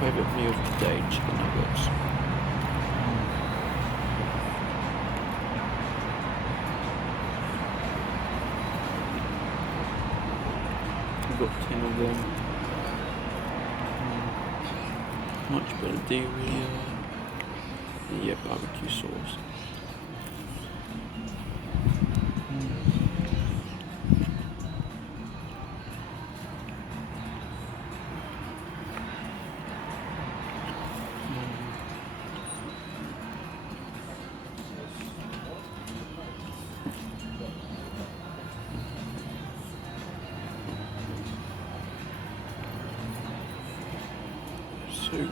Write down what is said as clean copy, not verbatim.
favourite meal of the day, chicken nuggets. I've got 10 of them. Much better deal with yeah, barbecue sauce. So good.